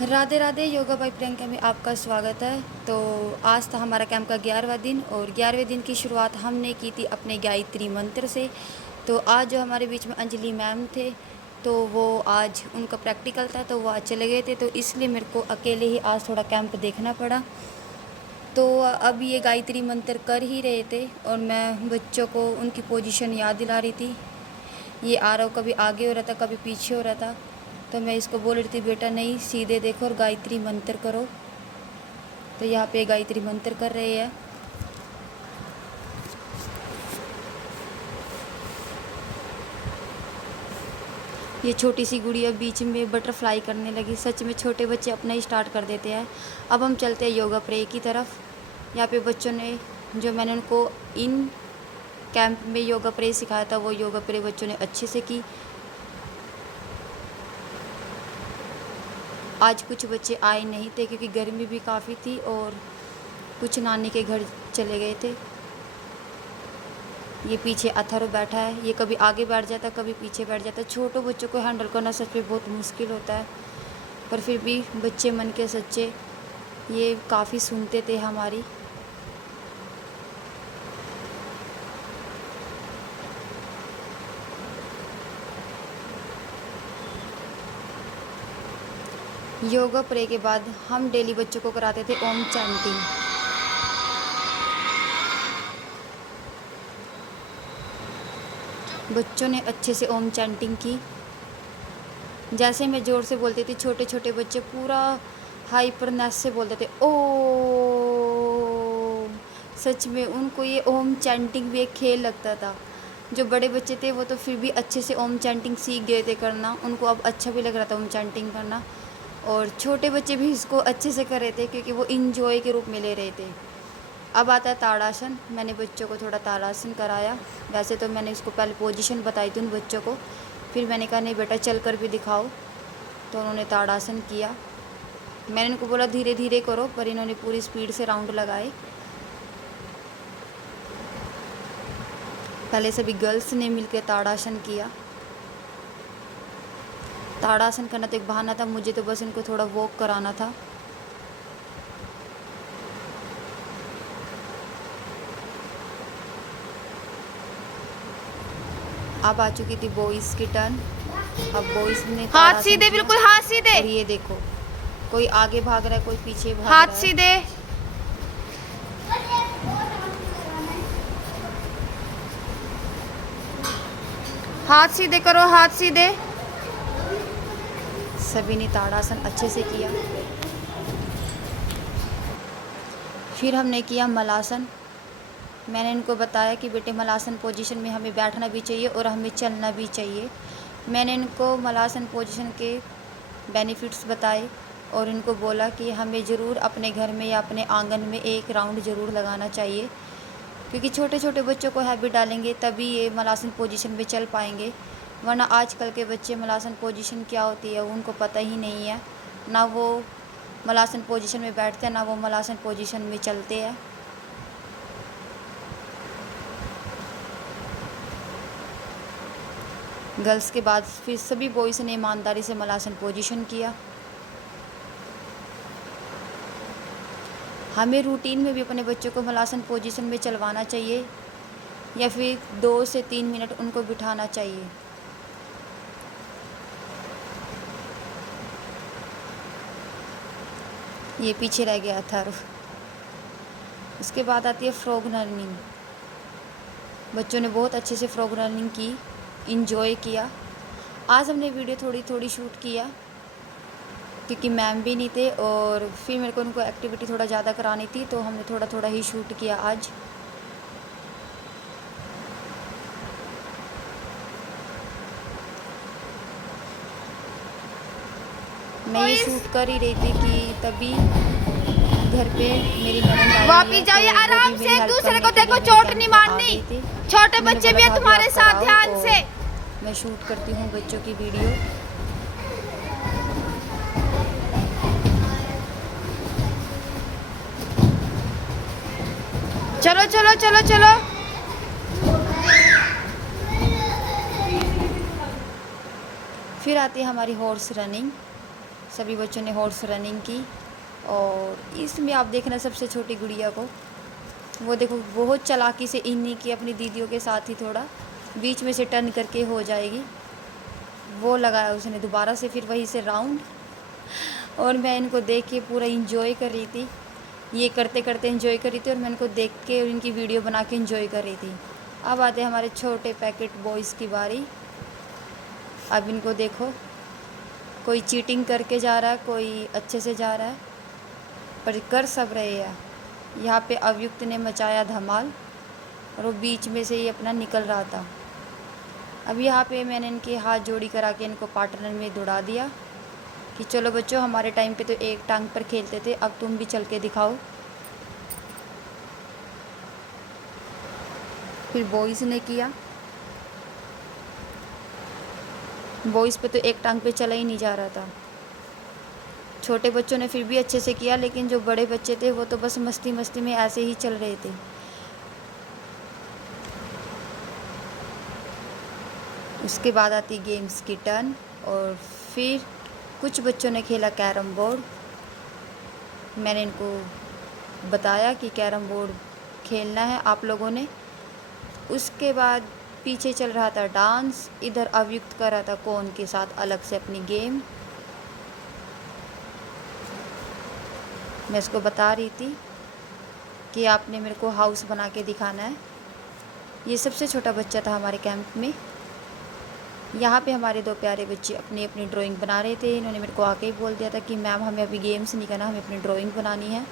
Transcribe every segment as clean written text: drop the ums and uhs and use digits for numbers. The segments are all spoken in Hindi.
राधे राधे। योगा बाय प्रियंका में आपका स्वागत है। तो आज था हमारा कैंप का 11वां दिन और 11वें दिन की शुरुआत हमने की थी अपने गायत्री मंत्र से। तो आज जो हमारे बीच में अंजलि मैम थे, तो वो आज उनका प्रैक्टिकल था, तो वो आज चले गए थे, तो इसलिए मेरे को अकेले ही आज थोड़ा कैंप देखना पड़ा। तो अब ये गायत्री मंत्र कर ही रहे थे और मैं बच्चों को उनकी पोजीशन याद दिला रही थी। ये आरव कभी आगे हो रहा था, कभी पीछे हो रहा था, तो मैं इसको बोल रही थी, बेटा नहीं, सीधे देखो और गायत्री मंत्र करो। तो यहाँ पे गायत्री मंत्र कर रहे हैं। ये छोटी सी गुड़िया बीच में बटरफ्लाई करने लगी। सच में छोटे बच्चे अपना ही स्टार्ट कर देते हैं। अब हम चलते हैं योगा प्रे की तरफ। यहाँ पे बच्चों ने, जो मैंने उनको इन कैंप में योगा प्रे सिखाया था, वो योगा प्रे बच्चों ने अच्छे से की। आज कुछ बच्चे आए नहीं थे क्योंकि गर्मी भी काफ़ी थी और कुछ नानी के घर चले गए थे। ये पीछे अथर्व बैठा है, ये कभी आगे बैठ जाता, कभी पीछे बैठ जाता। छोटे बच्चों को हैंडल करना सच में बहुत मुश्किल होता है, पर फिर भी बच्चे मन के सच्चे, ये काफ़ी सुनते थे हमारी। योगा प्रे के बाद हम डेली बच्चों को कराते थे ओम चैंटिंग। बच्चों ने अच्छे से ओम चैंटिंग की। जैसे मैं ज़ोर से बोलती थी, छोटे छोटे बच्चे पूरा हाइपरनेस से बोलते थे ओम। सच में उनको ये ओम चैंटिंग भी एक खेल लगता था। जो बड़े बच्चे थे वो तो फिर भी अच्छे से ओम चैंटिंग सीख गए थे करना, उनको अब अच्छा भी लग रहा था ओम चैंटिंग करना। और छोटे बच्चे भी इसको अच्छे से कर रहे थे क्योंकि वो इंजॉय के रूप में ले रहे थे। अब आता है ताड़ासन। मैंने बच्चों को थोड़ा ताड़ासन कराया। वैसे तो मैंने इसको पहले पोजीशन बताई थी उन बच्चों को, फिर मैंने कहा नहीं बेटा चल कर भी दिखाओ, तो उन्होंने ताड़ासन किया। मैंने इनको बोला धीरे धीरे करो, पर इन्होंने पूरी स्पीड से राउंड लगाए। पहले सभी गर्ल्स ने मिलकर ताड़ासन किया। ताड़ासन करना तो एक बहाना था, मुझे तो बस इनको थोड़ा वॉक कराना था। अब आ चुकी थी बॉयज़ की टर्न। अब बॉयज़ ने हाथ सीधे, बिल्कुल हाथ सीधे। और ये देखो, कोई आगे भाग रहा है, कोई पीछे भाग हाथ रहा है। सीधे। हाथ सीधे करो, हाथ सीधे। सभी ने ताड़ासन अच्छे से किया। फिर हमने किया मलासन। मैंने इनको बताया कि बेटे मलासन पोजीशन में हमें बैठना भी चाहिए और हमें चलना भी चाहिए। मैंने इनको मलासन पोजीशन के बेनिफिट्स बताए और इनको बोला कि हमें ज़रूर अपने घर में या अपने आंगन में एक राउंड ज़रूर लगाना चाहिए, क्योंकि छोटे छोटे बच्चों को हैबिट डालेंगे तभी ये मलासन पोजीशन में चल पाएंगे। वरना आजकल के बच्चे मलासन पोजीशन क्या होती है उनको पता ही नहीं है। ना वो मलासन पोजीशन में बैठते हैं, ना वो मलासन पोजीशन में चलते हैं। गर्ल्स के बाद फिर सभी बॉयज़ ने ईमानदारी से मलासन पोजीशन किया। हमें रूटीन में भी अपने बच्चों को मलासन पोजीशन में चलवाना चाहिए या फिर 2 से 3 मिनट उनको बिठाना चाहिए। ये पीछे रह गया अथर्व। उसके बाद आती है फ्रॉग रनिंग। बच्चों ने बहुत अच्छे से फ्रॉग रनिंग की, इंजॉय किया। आज हमने वीडियो थोड़ी थोड़ी शूट किया क्योंकि मैम भी नहीं थे और फिर मेरे को उनको एक्टिविटी थोड़ा ज़्यादा करानी थी, तो हमने थोड़ा थोड़ा ही शूट किया आज। मैं ये शूट कर ही रही थी कि तभी घर पे मेरी ननद आई वापिस है, जाइए तो वो आराम भी से, मेरी एक हेल्प दूसरे करने को के देखो, लिए चोट मेरे नहीं कैंप में आ मारनी। गई थी। छोटे मैंने बच्चे बोला भी है भाभी तुम्हारे आप साथ, कराओ ध्यान और से। मैं शूट करती हूँ बच्चों की वीडियो। चलो चलो चलो चलो। फिर आती है हमारी हॉर्स रनिंग। सभी बच्चों ने हॉर्स रनिंग की। और इसमें आप देखना सबसे छोटी गुड़िया को, वो देखो बहुत चालाकी से इन्हीं की अपनी दीदियों के साथ ही थोड़ा बीच में से टर्न करके हो जाएगी, वो लगाया उसने दोबारा से फिर वहीं से राउंड। और मैं इनको देख के पूरा इंजॉय कर रही थी, ये करते करते इंजॉय कर रही थी और मैं इनको देख के और इनकी वीडियो बना के इंजॉय कर रही थी। अब आते हमारे छोटे पैकेट बॉयज़ की बारी। अब इनको देखो, कोई चीटिंग करके जा रहा है, कोई अच्छे से जा रहा है, पर कर सब रहे हैं। यहाँ पे अवयुक्त ने मचाया धमाल और वो बीच में से ही अपना निकल रहा था। अब यहाँ पे मैंने इनके हाथ जोड़ी करा के इनको पार्टनर में दौड़ा दिया कि चलो बच्चों, हमारे टाइम पे तो एक टांग पर खेलते थे, अब तुम भी चल के दिखाओ। फिर बॉयज़ ने किया, बॉयज़ पे तो एक टांग पे चला ही नहीं जा रहा था। छोटे बच्चों ने फिर भी अच्छे से किया, लेकिन जो बड़े बच्चे थे वो तो बस मस्ती मस्ती में ऐसे ही चल रहे थे। उसके बाद आती गेम्स की टर्न और फिर कुछ बच्चों ने खेला कैरम बोर्ड। मैंने इनको बताया कि कैरम बोर्ड खेलना है आप लोगों ने। उसके बाद पीछे चल रहा था डांस, इधर अवयुक्त कर रहा था कोन के साथ अलग से अपनी गेम। मैं इसको बता रही थी कि आपने मेरे को हाउस बना के दिखाना है। ये सबसे छोटा बच्चा था हमारे कैंप में। यहाँ पे हमारे दो प्यारे बच्चे अपनी अपनी ड्राइंग बना रहे थे। इन्होंने मेरे को आके ही बोल दिया था कि मैम हमें अभी गेम्स नहीं करना, हमें अपनी ड्राइंग बनानी है।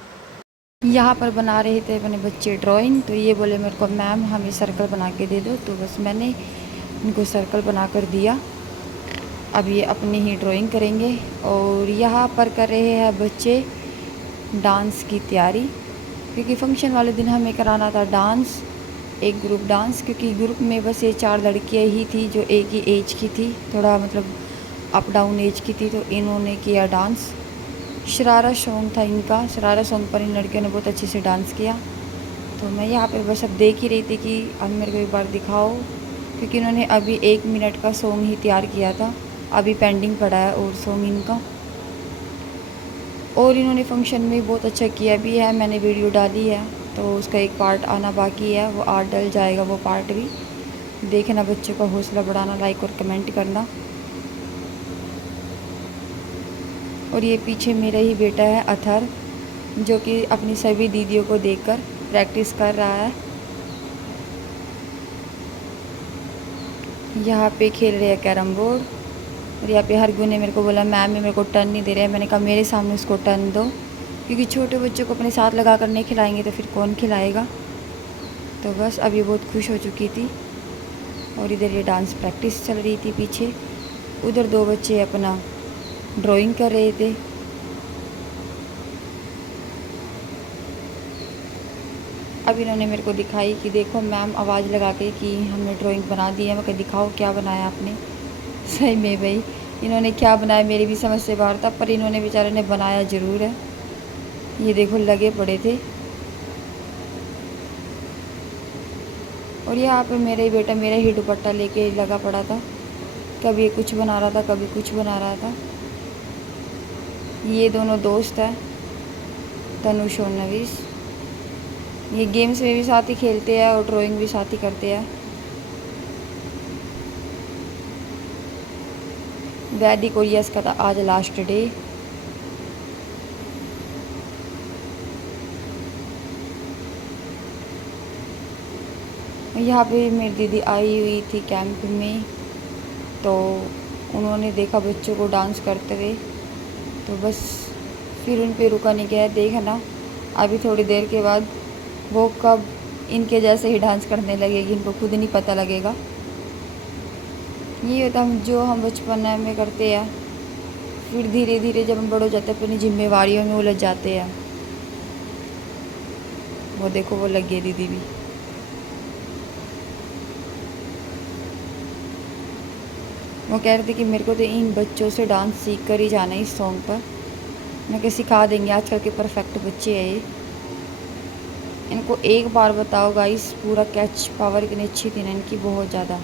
यहाँ पर बना रहे थे अपने बच्चे ड्राइंग, तो ये बोले मेरे को मैम हमें सर्कल बना के दे दो, तो बस मैंने इनको सर्कल बना कर दिया। अब ये अपनी ही ड्राइंग करेंगे। और यहाँ पर कर रहे हैं बच्चे डांस की तैयारी, क्योंकि फंक्शन वाले दिन हमें कराना था डांस, एक ग्रुप डांस, क्योंकि ग्रुप में बस ये 4 लड़कियाँ ही थी जो एक ही एज की थी, थोड़ा मतलब अप डाउन एज की थी। तो इन्होंने किया डांस, शरारा सॉन्ग था इनका, शरारा सॉन्ग पर इन लड़कियों ने बहुत अच्छे से डांस किया। तो मैं यहाँ पे बस अब देख ही रही थी कि अब मेरे को एक बार दिखाओ, क्योंकि इन्होंने अभी 1 मिनट का सॉन्ग ही तैयार किया था, अभी पेंडिंग पड़ा है और सॉन्ग इनका। और इन्होंने फंक्शन में बहुत अच्छा किया भी है, मैंने वीडियो डाली है, तो उसका एक पार्ट आना बाकी है, वो आज डल जाएगा वो पार्ट भी। देखना, बच्चों का हौसला बढ़ाना, लाइक और कमेंट करना। और ये पीछे मेरा ही बेटा है अथर, जो कि अपनी सभी दीदियों को देखकर प्रैक्टिस कर रहा है। यहाँ पे खेल रहे हैं कैरम बोर्ड। और यहाँ पे हरगू ने मेरे को बोला मैम ये मेरे को टर्न नहीं दे रहे हैं। मैंने कहा मेरे सामने उसको टर्न दो, क्योंकि छोटे बच्चों को अपने साथ लगा कर नहीं खिलाएंगे तो फिर कौन खिलाएगा। तो बस अब ये बहुत खुश हो चुकी थी। और इधर ये डांस प्रैक्टिस चल रही थी पीछे। उधर 2 बच्चे अपना ड्राइंग कर रहे थे। अब इन्होंने मेरे को दिखाई कि देखो मैम आवाज़ लगा के कि हमने ड्राइंग बना दी है। मैं कहा दिखाओ क्या बनाया आपने। सही में भाई इन्होंने क्या बनाया मेरी भी समझ से बाहर था, पर इन्होंने बेचारे ने बनाया ज़रूर है। ये देखो लगे पड़े थे। और यहाँ पे मेरा ही बेटा मेरा ही दुपट्टा लेके लगा पड़ा था, कभी कुछ बना रहा था कभी कुछ बना रहा था। ये दोनों दोस्त हैं, तनुष और नवीस। ये गेम्स में भी साथ ही खेलते हैं और ड्राइंग भी साथ ही करते हैं। वैदिक और यस का था आज लास्ट डे। यहाँ पे मेरी दीदी आई हुई थी कैंप में, तो उन्होंने देखा बच्चों को डांस करते हुए, तो बस फिर उन पे रुका नहीं गया। देखना अभी थोड़ी देर के बाद वो कब इनके जैसे ही डांस करने लगेगी, इनको खुद नहीं पता लगेगा। ये होता हम बचपन में करते हैं, फिर धीरे धीरे जब हम बड़े हो जाते हैं अपनी जिम्मेवारियों में उलझ जाते हैं। वो देखो वो लग गई दीदी भी। वो कह रहे थे कि मेरे को तो इन बच्चों से डांस सीख कर ही जाना है इस सॉन्ग पर। मैं क्या सिखा देंगे, आजकल के परफेक्ट बच्चे हैं ये। इनको एक बार बताओ गाइस, पूरा कैच पावर इतनी अच्छी थी ना इनकी, बहुत ज़्यादा।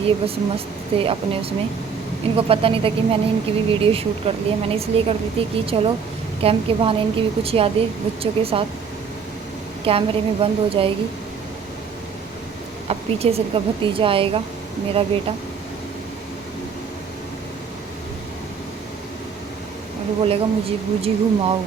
ये बस मस्त थे अपने उसमें। इनको पता नहीं था कि मैंने इनकी भी वीडियो शूट कर ली है। मैंने इसलिए कर दी थी कि चलो कैंप के बहाने इनकी भी कुछ यादें बच्चों के साथ कैमरे में बंद हो जाएगी। अब पीछे से इनका भतीजा आएगा, मेरा बेटा, और वो बोलेगा मुझे बूजी घुमाओ।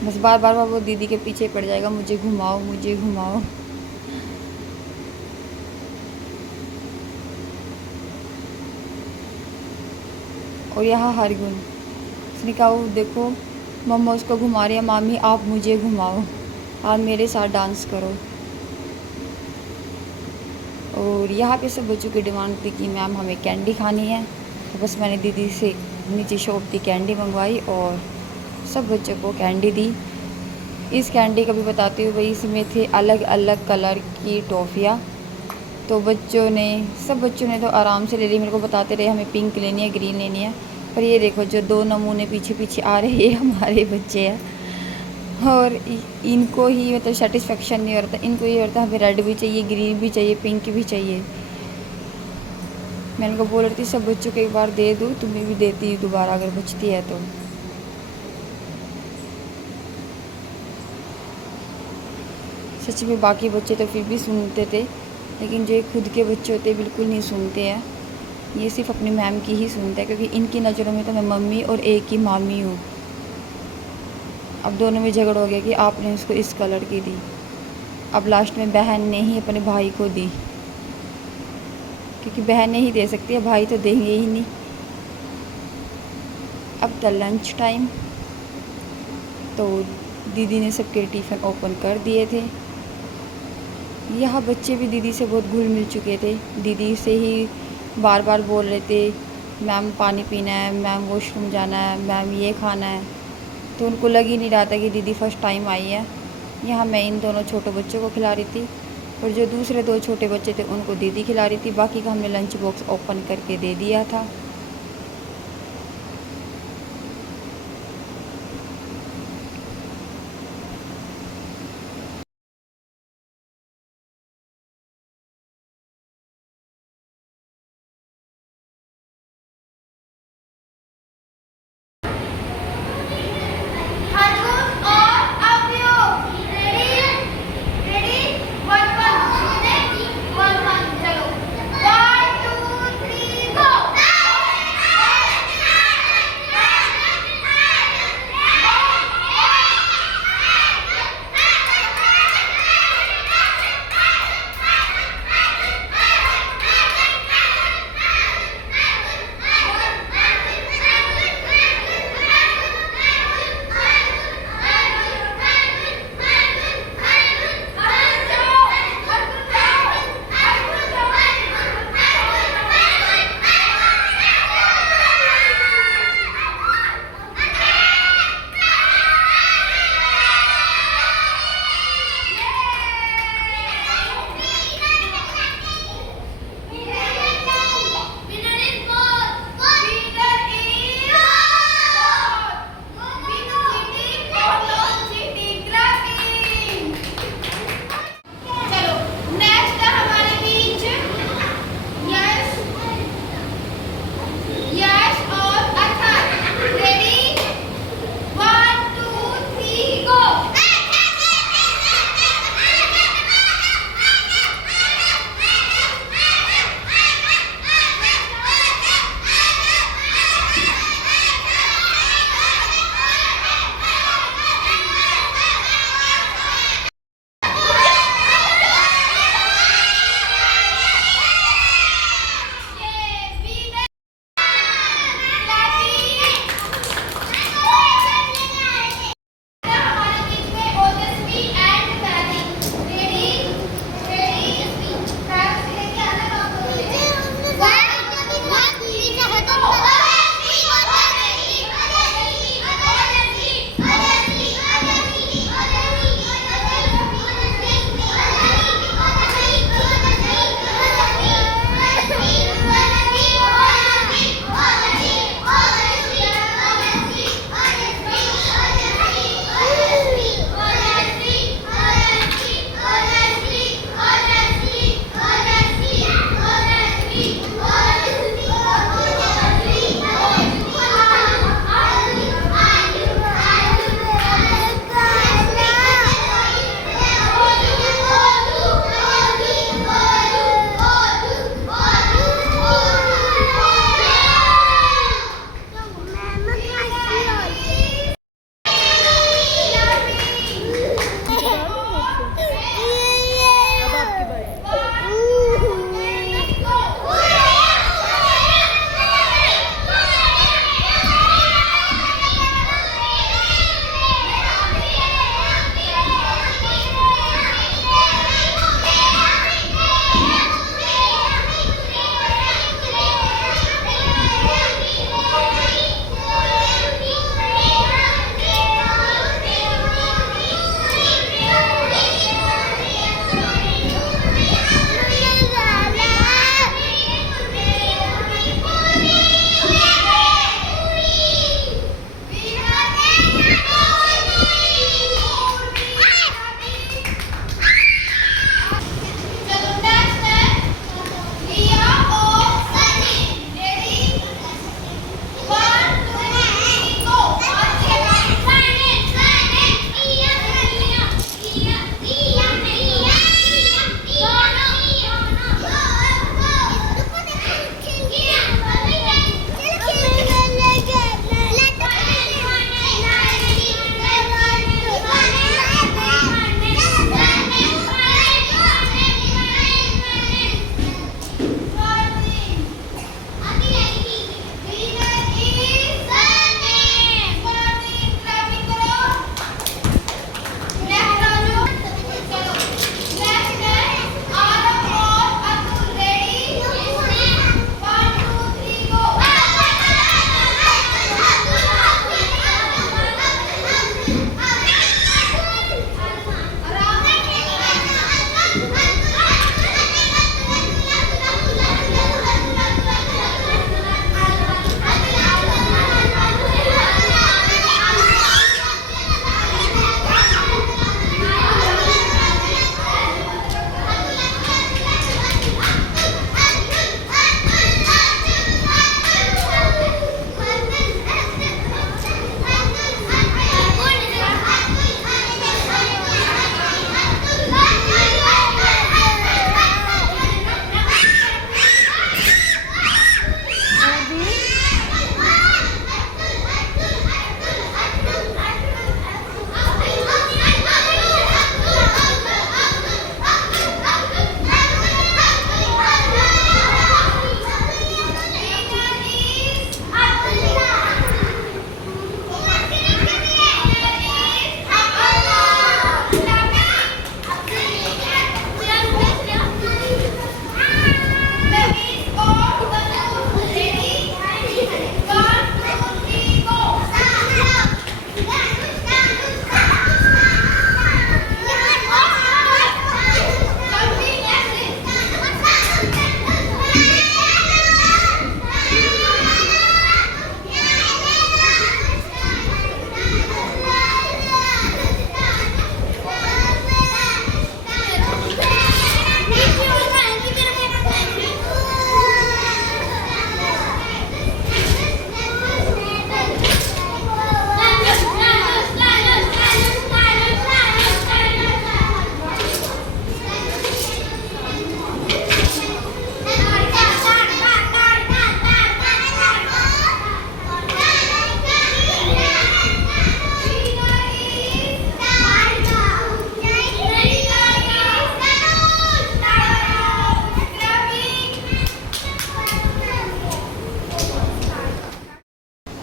बस बार बार वो दीदी के पीछे पड़ जाएगा, मुझे घुमाओ मुझे घुमाओ। और यहाँ हरगुन, उसने कहा वो देखो मम्मा उसको घुमा रही है, मामी आप मुझे घुमाओ, आप मेरे साथ डांस करो। और यहाँ पे सब बच्चों की डिमांड थी कि मैम हमें कैंडी खानी है, तो बस मैंने दीदी से नीचे शॉप की कैंडी मंगवाई और सब बच्चों को कैंडी दी। इस कैंडी का भी बताती हूँ भाई, इसमें थे अलग अलग कलर की टॉफ़ियाँ। तो सब बच्चों ने तो आराम से ले ली। मेरे को बताते रहे हमें पिंक लेनी है, ग्रीन लेनी है। पर ये देखो जो 2 नमूने पीछे पीछे आ रहे हैं हमारे बच्चे हैं। और इनको ही मतलब सेटिस्फेक्शन नहीं हो रहा था। इनको ये होता है हमें रेड भी चाहिए, ग्रीन भी चाहिए, पिंक भी चाहिए। मैं इनको बोल रही थी सब बच्चों को एक बार दे दूँ, तुम्हें भी देती दोबारा अगर बचती है तो। सच में बाकी बच्चे तो फिर भी सुनते थे, लेकिन जो खुद के बच्चे होते बिल्कुल नहीं सुनते हैं। ये सिर्फ अपनी मैम की ही सुनते हैं, क्योंकि इनकी नज़रों में तो मैं मम्मी और एक ही मामी हूँ। अब दोनों में झगड़ हो गया कि आपने उसको इस कलर की दी। अब लास्ट में बहन ने ही अपने भाई को दी, क्योंकि बहनें ही दे सकती है, भाई तो देंगे ही नहीं। अब था लंच टाइम, तो दीदी ने सबके टिफ़िन ओपन कर दिए थे। यहाँ बच्चे भी दीदी से बहुत घुल मिल चुके थे। दीदी से ही बार बार बोल रहे थे मैम पानी पीना है, मैम वॉशरूम जाना है, मैम ये खाना है। तो उनको लग ही नहीं रहा था कि दीदी फ़र्स्ट टाइम आई है। यहाँ मैं इन दोनों छोटे बच्चों को खिला रही थी, और जो दूसरे 2 छोटे बच्चे थे उनको दीदी खिला रही थी। बाकी का हमने लंच बॉक्स ओपन करके दे दिया था। हरगुन और अवयव रेडी रेडी 1 1 चलो 1 2 3 गो।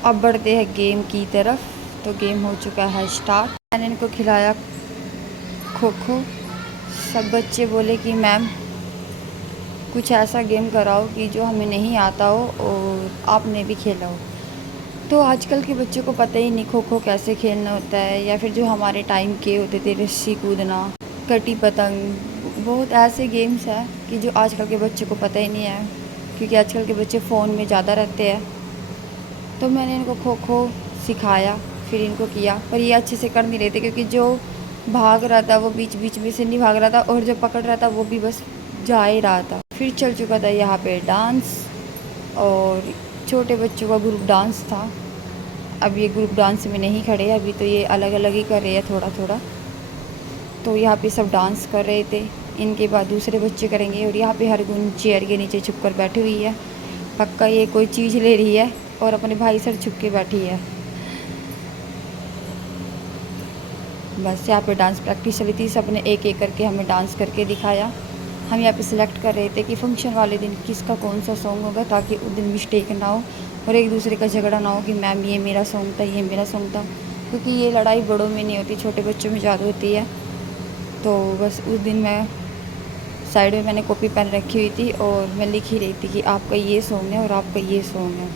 अब बढ़ते हैं गेम की तरफ। तो गेम हो चुका है स्टार्ट। मैंने इनको खिलाया खो खो। सब बच्चे बोले कि मैम कुछ ऐसा गेम कराओ कि जो हमें नहीं आता हो और आपने भी खेला हो। तो आजकल के बच्चों को पता ही नहीं खो खो कैसे खेलना होता है, या फिर जो हमारे टाइम के होते थे रस्सी कूदना, कटी पतंग, बहुत ऐसे गेम्स हैं कि जो आजकल के बच्चों को पता ही नहीं है, क्योंकि आजकल के बच्चे फ़ोन में ज़्यादा रहते हैं। तो मैंने इनको खो खो सिखाया, फिर इनको किया, पर ये अच्छे से कर नहीं रहे थे, क्योंकि जो भाग रहा था वो बीच बीच में से नहीं भाग रहा था, और जो पकड़ रहा था वो भी बस जा ही रहा था। फिर चल चुका था यहाँ पे डांस, और छोटे बच्चों का ग्रुप डांस था। अब ये ग्रुप डांस में नहीं खड़े, अभी तो ये अलग अलग ही कर रहे हैं थोड़ा थोड़ा। तो यहाँ पे सब डांस कर रहे थे, इनके बाद दूसरे बच्चे करेंगे। और यहाँ पे हरगुन चेयर के नीचे छुप कर बैठी हुई है, पक्का ये कोई चीज़ ले रही है और अपने भाई सर छुप के बैठी है। बस यहाँ पे डांस प्रैक्टिस चली थी, सब ने एक एक करके हमें डांस करके दिखाया। हम यहाँ पे सिलेक्ट कर रहे थे कि फंक्शन वाले दिन किसका कौन सा सॉन्ग होगा, ताकि उस दिन मिस्टेक ना हो और एक दूसरे का झगड़ा ना हो कि मैम ये मेरा सॉन्ग था, ये मेरा सॉन्ग था। क्योंकि ये लड़ाई बड़ों में नहीं होती, छोटे बच्चों में ज़्यादा होती है। तो बस उस दिन मैं साइड में मैंने कॉपी पेन रखी हुई थी और मैं लिख ही रही थी कि आपका ये सॉन्ग है और आपका ये सॉन्ग है।